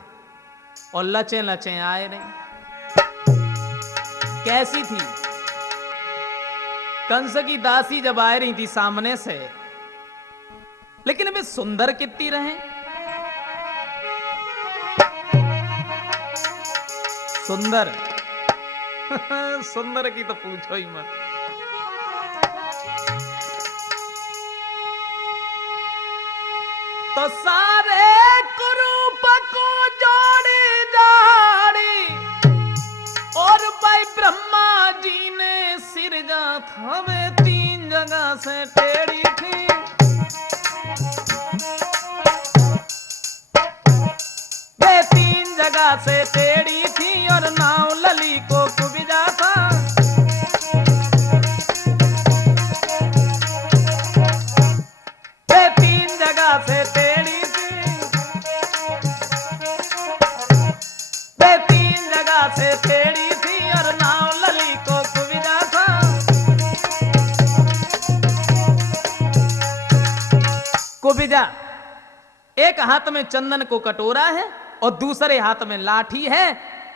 और लचे लचे आए रही। कैसी थी कंस की दासी जब आ रही थी सामने से, लेकिन वे सुंदर कितनी रहे। सुंदर सुंदर की तो पूछो ही मत। तो सारे कुरूप को जोड़ी जाड़ी और भाई ब्रह्मा जी ने सिरजा था, वे 3 जगह से टेढ़ी थी। वे 3 जगह से टेढ़ी थी और नाव लली को कुबिजा था। वे 3 जगह से टेढ़ी थी, वे 3 जगह से टेढ़ी थी और नाव लली को कुबिजा था। कुबिजा, एक हाथ में चंदन को कटोरा है और दूसरे हाथ में लाठी है।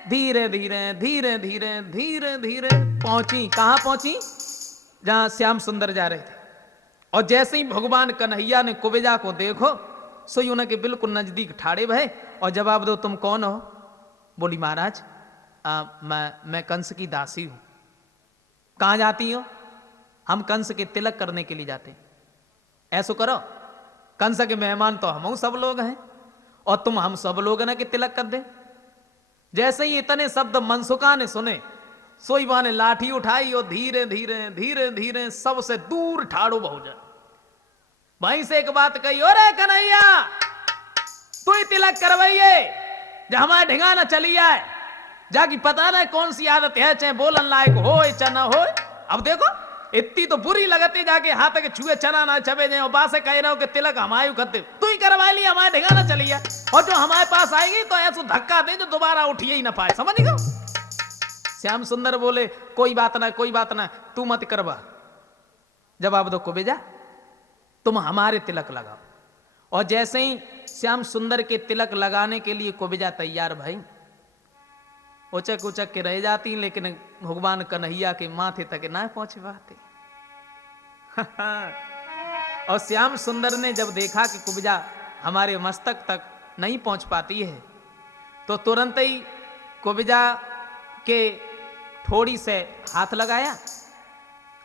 धीरे धीरे धीरे धीरे धीरे धीरे पहुंची। कहां पहुंची? जहां श्याम सुंदर जा रहे थे। और जैसे ही भगवान कन्हैया ने कुबिजा को देखो, सोई उनके बिल्कुल नजदीक ठाड़े भय और जवाब दो, तुम कौन हो? बोली महाराज मैं कंस की दासी हूं। कहां जाती हो? हम कंस के तिलक करने के लिए जाते हैं। ऐसो करो, कंस के मेहमान तो हम सब लोग हैं और तुम हम सब लोग ना कि तिलक कर दे। जैसे ही इतने शब्द मनसुका ने सुने, सोईबा ने लाठी उठाई और धीरे धीरे धीरे धीरे सबसे दूर ठाड़ो बहुजन वहीं से एक बात कही, अरे कन्हैया तू ही तिलक करवाइए जब हमारे ढिंगाना चली आए, जाकी पता ना कौन सी आदत है, चाहे बोलन लायक हो चाहे ना हो। अब देखो इतनी तो बुरी लगती जाके हाथ के छुए चना ना छबे जाए और बासे कह रहे हो कि तिलक हमारे करते तू ही करवा लिया, हमारे ढिंगाना चली है, और जो हमारे पास आएगी तो ऐसा धक्का दे जो दोबारा उठिए ही ना पाए, समझ गए। श्याम सुंदर बोले कोई बात ना कोई बात ना, तू मत करवा, जवाब दो कुबेजा तुम हमारे तिलक लगाओ। और जैसे ही श्याम सुंदर के तिलक लगाने के लिए कुबेजा तैयार भाई, उचक उचक के रह जाती, लेकिन भगवान कन्हैया के माथे तक ना पहुंच पाते। और श्याम सुंदर ने जब देखा कि कुबेजा हमारे मस्तक तक नहीं पहुंच पाती है, तो तुरंत ही कुबेजा के ठोड़ी से हाथ लगाया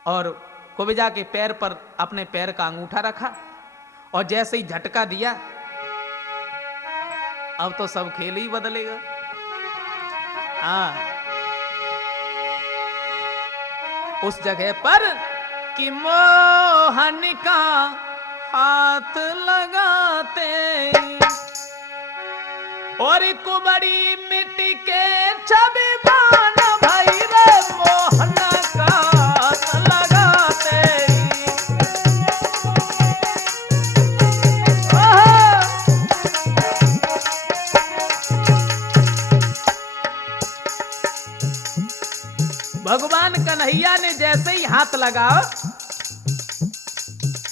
और कुबेजा के पैर पर अपने पैर का अंगूठा रखा, और जैसे ही झटका दिया, अब तो सब खेल ही बदलेगा। हाँ, उस जगह पर कि मोहन का हाथ लगाते और कुबड़ी मिट्टी के छवि बान भाई रे मोहन का हाथ लगाते। भगवान कन्हैया ने जैसे ही हाथ लगाओ,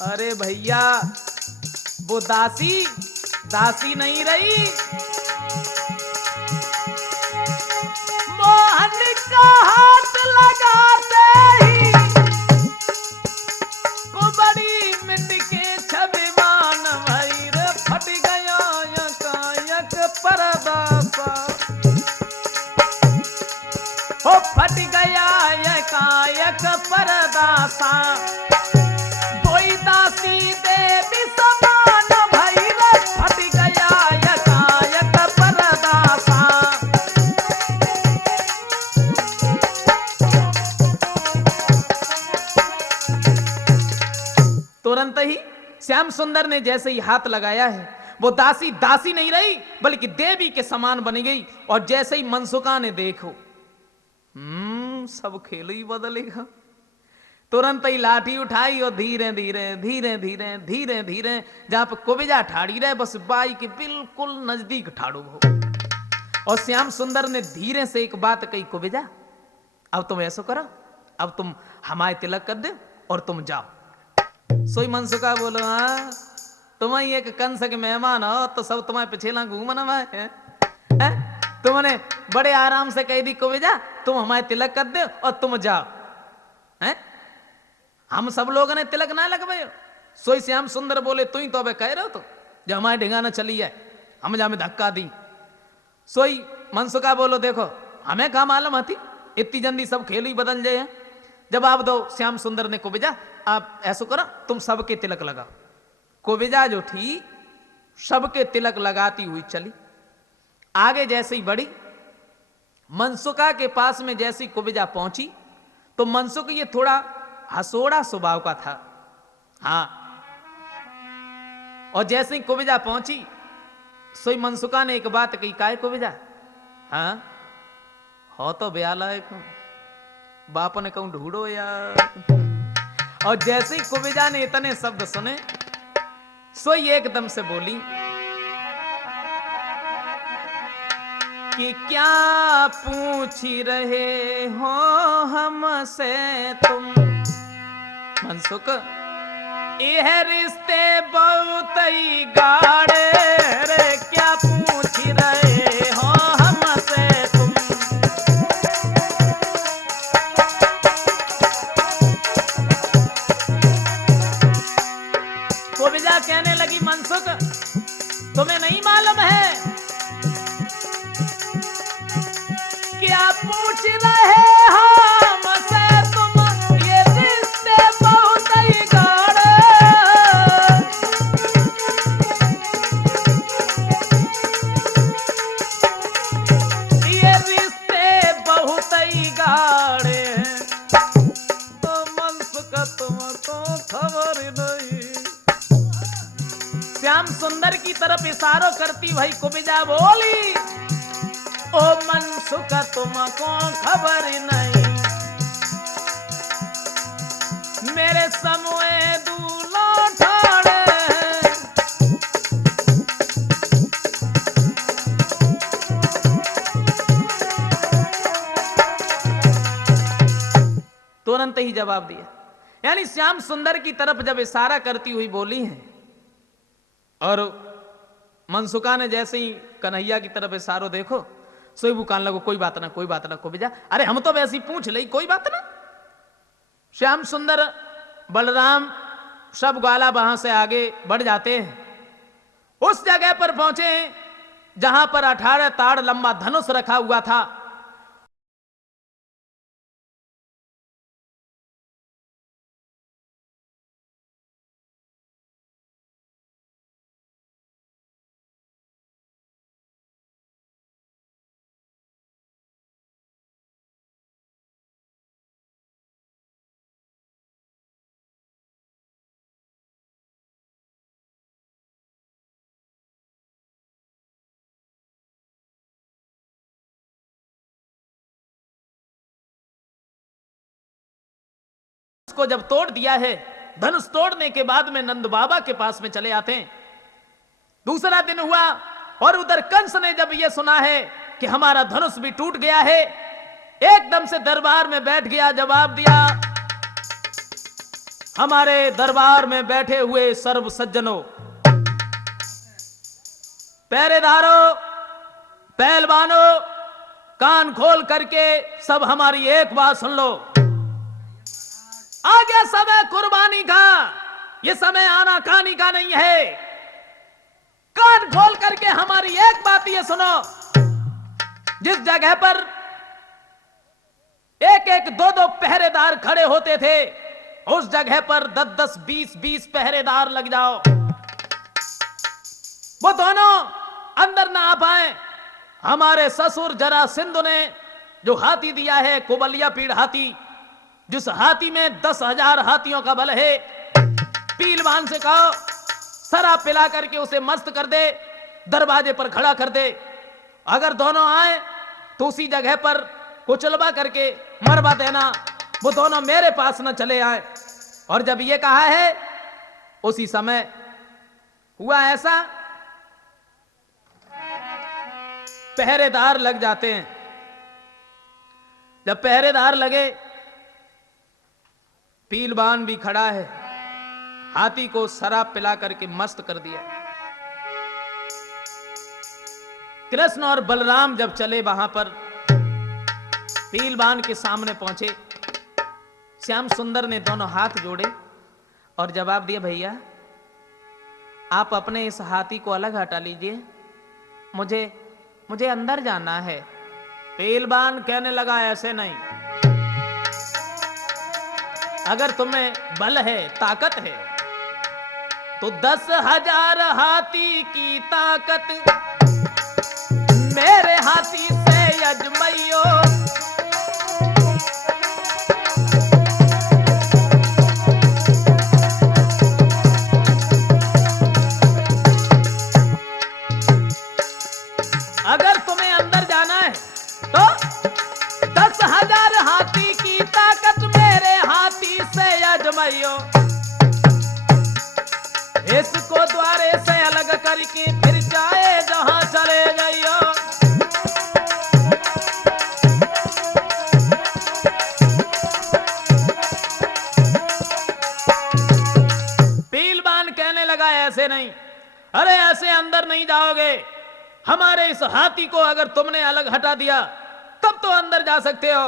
अरे भैया वो दासी नहीं रही, मोहन का हाथ लगाते ही कुबड़ी मिट्टी के छविमान भाई रे फट गया यकायक पर्दा सा, हो फट गया यकायक पर्दा सा, कोई दासी देवी समान भाई रे फट गया यकायक पर्दा सा। तुरंत ही श्याम सुंदर ने जैसे ही हाथ लगाया है, वो दासी नहीं रही बल्कि देवी के समान बनी गई। और जैसे ही मनसुका ने देखो सब खेल ही बदलेगा, तुरंत ही लाठी उठाई और धीरे धीरे धीरे धीरे धीरे धीरे जहां पर कुबेजा ठाड़ी रहे बस बाई के बिल्कुल नजदीक ठाड़ू हो। और श्याम सुंदर ने धीरे से एक बात कही, कुबेजा अब तुम ऐसा करो, अब तुम हमारे तिलक कर दो और तुम जाओ। सोई मनसुका बोलो, हाँ तुम एक कंस के मेहमान हो तो सब तुम्हारे पिछेला घूमना है, तुमने बड़े आराम से कह दी कुबेजा तुम हमारे तिलक कर दो और तुम जाओ, हैं हम सब लोगों ने तिलक ना लगवाए। सोई श्याम सुंदर बोले तू ही तो अबे कह रहे हो, तो जब हमारे ढिंगाना चली है हम जा में धक्का दी। सोई मनसुका बोलो देखो हमें कहा मालूम आती इतनी जल्दी सब खेल ही बदल जाए हैं। जवाब दो श्याम सुंदर ने, कुबेजा आप ऐसा करो तुम सबके तिलक लगाओ। कुबेजा जो थी सबके तिलक लगाती हुई चली, आगे जैसे ही बढ़ी मनसुका के पास में जैसे ही कुबेजा पहुंची तो मनसुक ये थोड़ा हसोड़ा स्वभाव का था, हाँ। और जैसे ही कुबेजा पहुंची सोई मनसुका ने एक बात कही, काहे कुबेजा, हाँ हो तो ब्याला है बाप ने कहूं ढूंढो यार। और जैसे ही कुबेजा ने इतने शब्द सुने सोई एकदम से बोली कि क्या पूछ रहे हो हमसे तुम, मनसुक यह रिश्ते बहुत ही गाढ़े रे, क्या पूछ रहे हो हमसे तुम। कुबेजा कहने लगी मनसुक तुम्हें नहीं मालूम है क्या पूछ रहे हो हमसे तुम, ये रिश्ते बहुत ही गाढ़े। इशारो करती भाई कुबिजा बोली, ओ मनसुख तुमको खबर नहीं, मेरे समूह दूल्हा ठाणे। तुरंत ही जवाब दिया। यानी श्याम सुंदर की तरफ जब इशारा करती हुई बोली है और मनसुखा ने जैसे ही कन्हैया की तरफ इशारो देखो, सोईबू कान लगो कोई बात ना, कोई बात ना कुबिजा, अरे हम तो वैसी पूछ ली, कोई बात ना। श्याम सुंदर बलराम सब ग्वाला वहां से आगे बढ़ जाते हैं। उस जगह पर पहुंचे जहां पर 18 ताड़ लंबा धनुष रखा हुआ था। को जब तोड़ दिया है, धनुष तोड़ने के बाद में नंद बाबा के पास में चले आते हैं। दूसरा दिन हुआ और उधर कंस ने जब यह सुना है कि हमारा धनुष भी टूट गया है, एकदम से दरबार में बैठ गया। जवाब दिया, हमारे दरबार में बैठे हुए सर्व सज्जनों, पहरेदारों, पहलवानों, कान खोल करके सब हमारी एक बात सुन लो। आ गया समय कुर्बानी का, ये समय आना कानी का नहीं है। कान खोल करके हमारी एक बात ये सुनो, जिस जगह पर एक एक दो दो पहरेदार खड़े होते थे, उस जगह पर 10-10, 20-20 पहरेदार लग जाओ। वो दोनों अंदर ना आ पाए। हमारे ससुर जरासिंधु ने जो हाथी दिया है, कुबलिया पीड़ हाथी, जिस हाथी में 10,000 हाथियों का बल है, पीलवान से कहो शराब पिला करके उसे मस्त कर दे, दरवाजे पर खड़ा कर दे। अगर दोनों आए तो उसी जगह पर कुचलवा करके मरवा देना, वो दोनों मेरे पास न चले आए। और जब ये कहा है, उसी समय हुआ ऐसा, पहरेदार लग जाते हैं। जब पहरेदार लगे, पीलवान भी खड़ा है, हाथी को शराब पिला करके मस्त कर दिया। कृष्ण और बलराम जब चले वहां पर, पीलवान के सामने पहुंचे। श्याम सुंदर ने दोनों हाथ जोड़े और जवाब दिया, भैया आप अपने इस हाथी को अलग हटा लीजिए, मुझे अंदर जाना है। पीलवान कहने लगा, ऐसे नहीं, अगर तुम्हें बल है, ताकत है, तो 10,000 हाथी की ताकत मेरे हाथी से अजमैयो। अगर तुम्हें अंदर जाना है तो 10,000 हाथी की ताकत मेरे हाथी से अजमैयो। इसको द्वारे से अलग करके फिर जाए जहां चले गइयो। पीलवान कहने लगा, ऐसे नहीं, अरे ऐसे अंदर नहीं जाओगे। हमारे इस हाथी को अगर तुमने अलग हटा दिया तब तो अंदर जा सकते हो,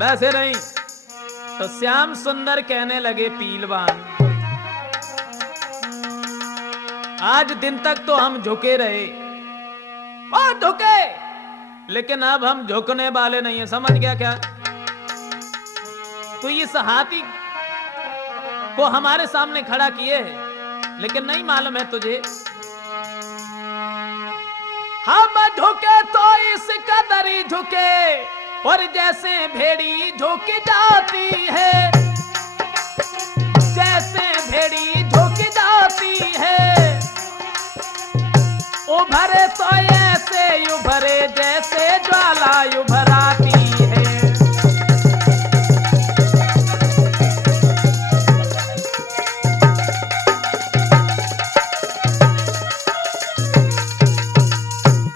वैसे नहीं। तो श्याम सुंदर कहने लगे, पीलवान आज दिन तक तो हम झुके रहे और झुके, लेकिन अब हम झुकने वाले नहीं है, समझ गया क्या? तो इस हाथी को हमारे सामने खड़ा किए है, लेकिन नहीं मालूम है तुझे, हम झुके तो इस कदर ही झुके, और जैसे भेड़ी झुक जाती है, जैसे भेड़ी झुक जाती है, उभरे तो ऐसे उभरे जैसे ज्वाला उभराती है।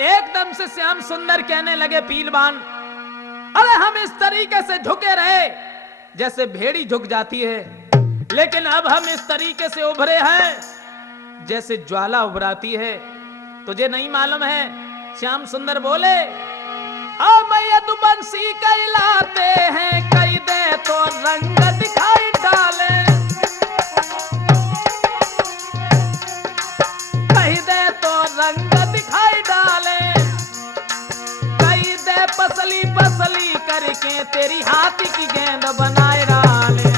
एकदम से श्याम सुंदर कहने लगे पीलवान, अरे हम इस तरीके से झुके रहे जैसे भेड़ी झुक जाती है, लेकिन अब हम इस तरीके से उभरे हैं जैसे ज्वाला उभराती है। तुझे नहीं मालूम है? श्याम सुंदर बोले, मैयद बंसी कहलाते हैं, कई दे तो रंग दिखाई डाले, कई दे तो रंग दिखाई डाले, कई दे पसली पसली करके तेरी हाथी की गेंद बनाए डाले।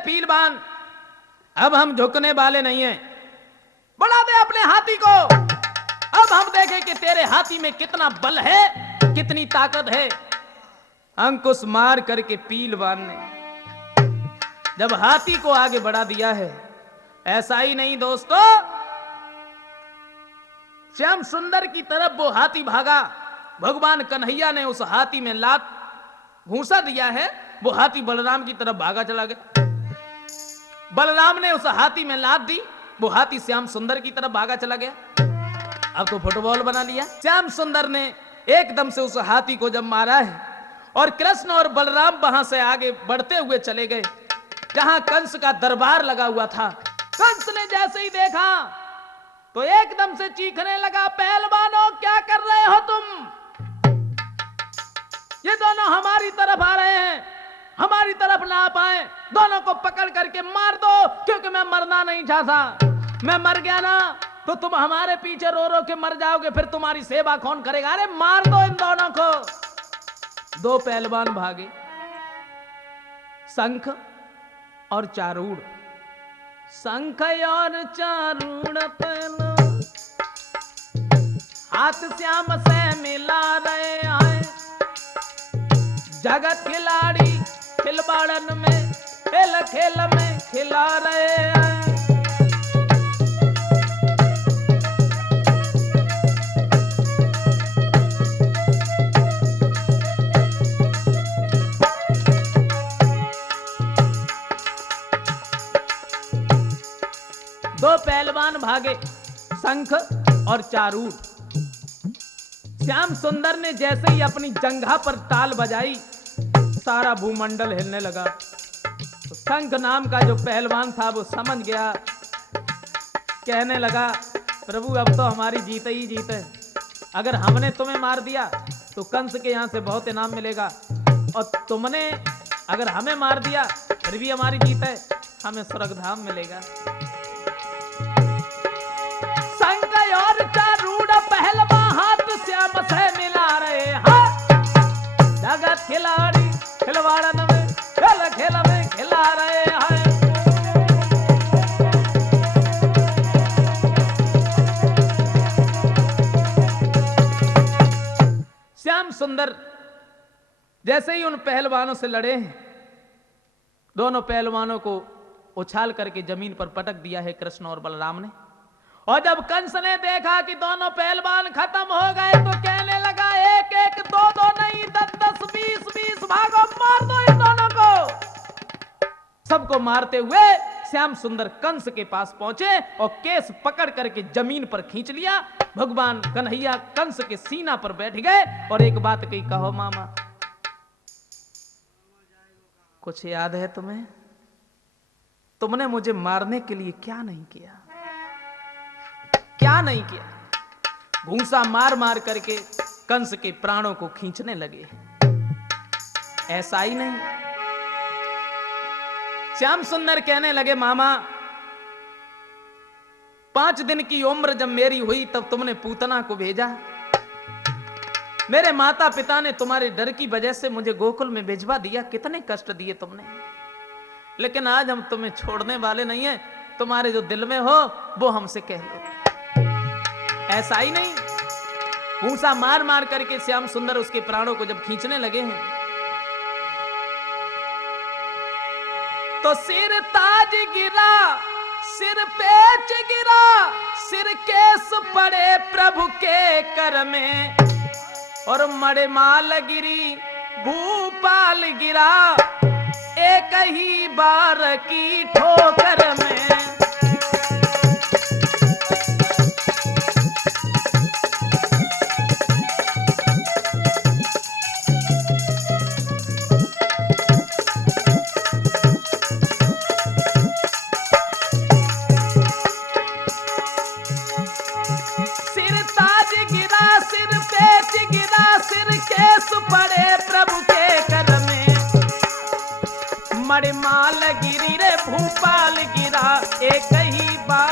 पीलवान, अब हम झुकने वाले नहीं हैं, बढ़ा दे अपने हाथी को। अब हम देखें कि तेरे हाथी में कितना बल है, कितनी ताकत है। अंकुश मार करके पीलवान ने जब हाथी को आगे बढ़ा दिया है, ऐसा ही नहीं दोस्तों, श्याम सुंदर की तरफ वो हाथी भागा, भगवान कन्हैया ने उस हाथी में लात घूंसा दिया है, वो हाथी बलराम की तरफ भागा चला गया। बलराम ने उस हाथी में लात दी, वो हाथी श्याम सुंदर की तरफ भागा चला गया। अब तो फुटबॉल बना लिया। श्याम सुंदर ने एकदम से उस हाथी को जब मारा है, और कृष्ण और बलराम वहां से आगे बढ़ते हुए चले गए जहां कंस का दरबार लगा हुआ था। कंस ने जैसे ही देखा तो एकदम से चीखने लगा, पहलवानों क्या कर रहे हो तुम? ये दोनों हमारी तरफ आ रहे हैं, हमारी तरफ ना पाए, दोनों को पकड़ करके मार दो, क्योंकि मैं मरना नहीं चाहता। मैं मर गया ना तो तुम हमारे पीछे रो रो के मर जाओगे, फिर तुम्हारी सेवा कौन करेगा? अरे मार दो इन दोनों को। दो पहलवान भागे, शंख और चारूढ़। शंख और चारूढ़ पहलो हाथ श्याम से मिला रहे आए, जगत खिलाड़ी खिलवाड़न में खेल खेल में खिला रहे हैं। दो पहलवान भागे, शंख और चारूढ़। श्याम सुंदर ने जैसे ही अपनी जंघा पर ताल बजाई, सारा भूमंडल हिलने लगा। तो शंख नाम का जो पहलवान था वो समझ गया, कहने लगा, प्रभु अब तो हमारी जीत ही जीत है। अगर हमने तुम्हें मार दिया तो कंस के यहाँ से बहुत इनाम मिलेगा, और तुमने अगर हमें मार दिया फिर भी हमारी जीत है, हमें स्वर्गधाम मिलेगा। शंख और चारूढ़ पहलवान हाथ श्याम से मिला रहे हैं, जगत खिलाड़ी खिलवाड़न में खेल खेल में खिला रहे हैं। श्याम सुंदर जैसे ही उन पहलवानों से लड़े हैं, दोनों पहलवानों को उछाल करके जमीन पर पटक दिया है कृष्ण और बलराम ने। और जब कंस ने देखा कि दोनों पहलवान खत्म हो गए तो कहने लगा, एक एक दो दो नहीं 10 10 20 भागो, मार दो इन दोनों को। सबको मारते हुए श्याम सुंदर कंस के पास पहुंचे और केस पकड़ करके जमीन पर खींच लिया। भगवान कन्हैया कंस के सीना पर बैठ गए और एक बात कही, कहो मामा कुछ याद है तुम्हें? तुमने मुझे मारने के लिए क्या नहीं किया, क्या नहीं किया? घूंसा मार मार करके कंस के प्राणों को खींचने लगे। ऐसा ही नहीं, श्याम सुंदर कहने लगे, मामा 5 दिन की उम्र जब मेरी हुई तब तुमने पूतना को भेजा। मेरे माता पिता ने तुम्हारे डर की वजह से मुझे गोकुल में भिजवा दिया, कितने कष्ट दिए तुमने, लेकिन आज हम तुम्हें छोड़ने वाले नहीं हैं। तुम्हारे जो दिल में हो वो हमसे कह लो। ऐसा ही नहीं, पूंछा मार मार करके श्याम सुंदर उसके प्राणों को जब खींचने लगे हैं, तो सिर ताज गिरा, सिर पेच गिरा, सिर केस पड़े प्रभु के कर में, और मड़माल गिरी भूपाल गिरा, एक ही बार की ठोकर में। सिर ताज गिरा, सिर पेच गिरा, सिर केस पड़े प्रभु के कर में, मड़माल गिरी रे भूपाल गिरा, एक ही बार